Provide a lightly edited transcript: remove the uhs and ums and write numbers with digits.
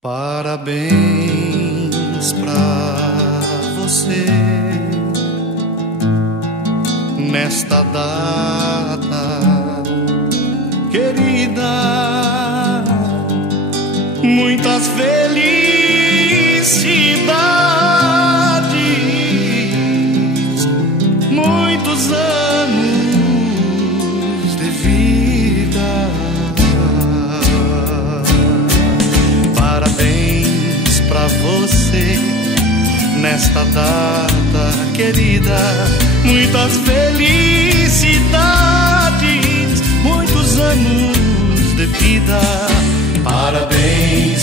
Parabéns pra você nesta data querida, muitas felicidades, muitos anos de vida. Parabéns pra você nesta data querida, muitas felicidades, muitos anos de vida. Parabéns